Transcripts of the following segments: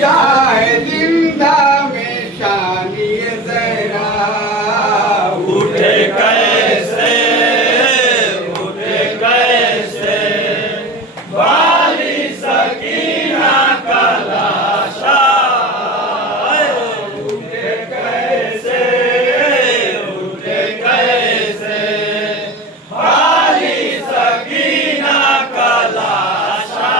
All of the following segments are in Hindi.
शाह जिंदा में शानी जहरा उठे कैसे वाली सकीना का लाशा उठे कैसे वाली सकीना का लाशा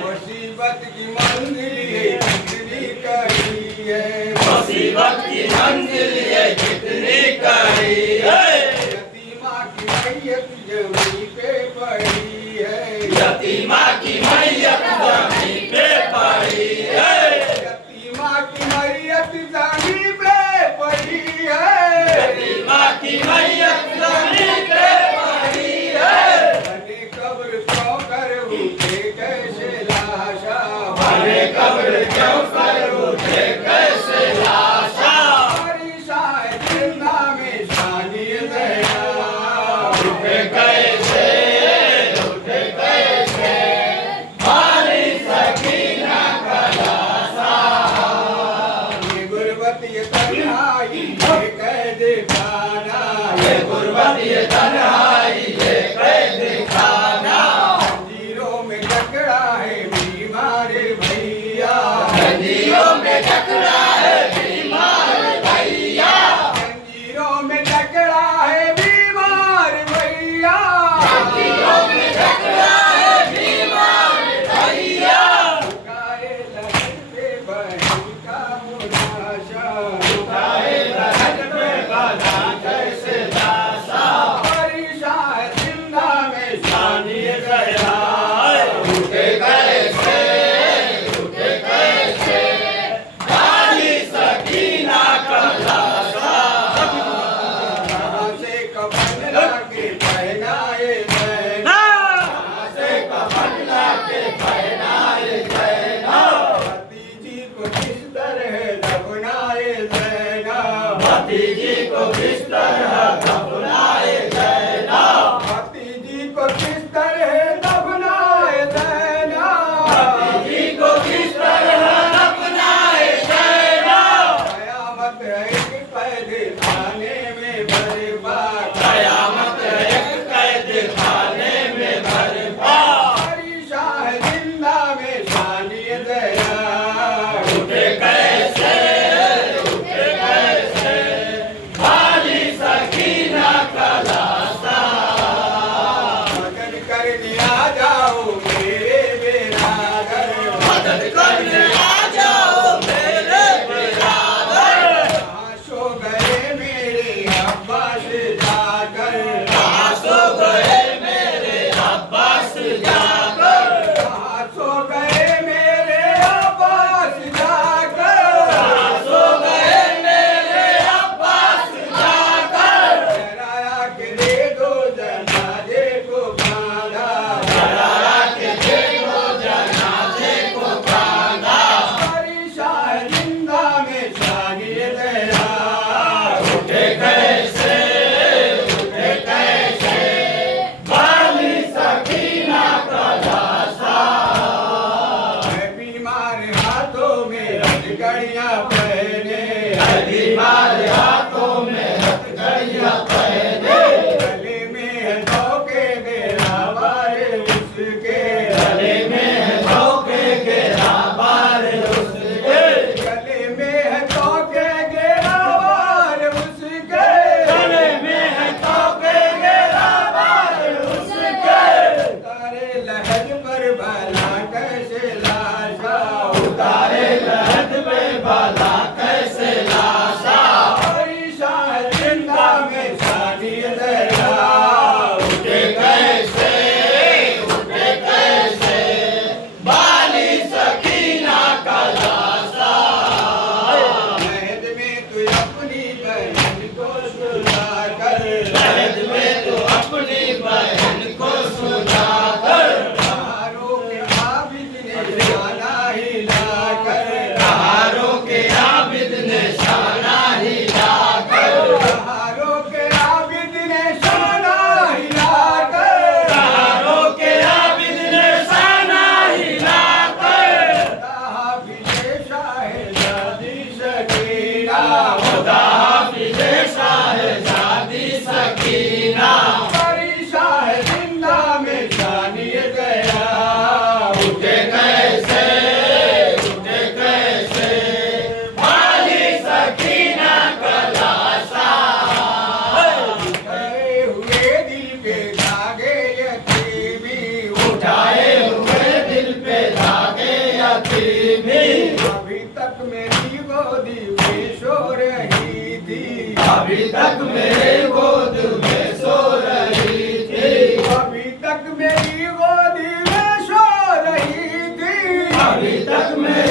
मुसीबत की मंजिल ये कितनी कड़ी है मुसीबत की मंजिल ये कितनी कड़ी है यतीमा की मैयत जमीन पे पड़ी है यतीमा की मैयत जमीन पे पड़ी है यतीमा की मैयत जमीन पे पड़ी है यतीमा की मैयत जमीन पे पड़ी है बने कब्र क्यों कर उठे कैसे लाशा बने कब्र क्यों कर उठे कैसे लाशा हमारी शाह जिंदा में शानी जहरा उठे कैसे वाली सकीना का लाशा ये गुर्बत ये तन्हाई ये कैद खाना ये गुर्बत ये तन्हाई ये कैद खाना जंजीरों में जकड़ा है बीमार भैया तक मेरी गोद में सो रही थी, अभी तक मेरी गोद में सो रही थी, अभी तक मेरी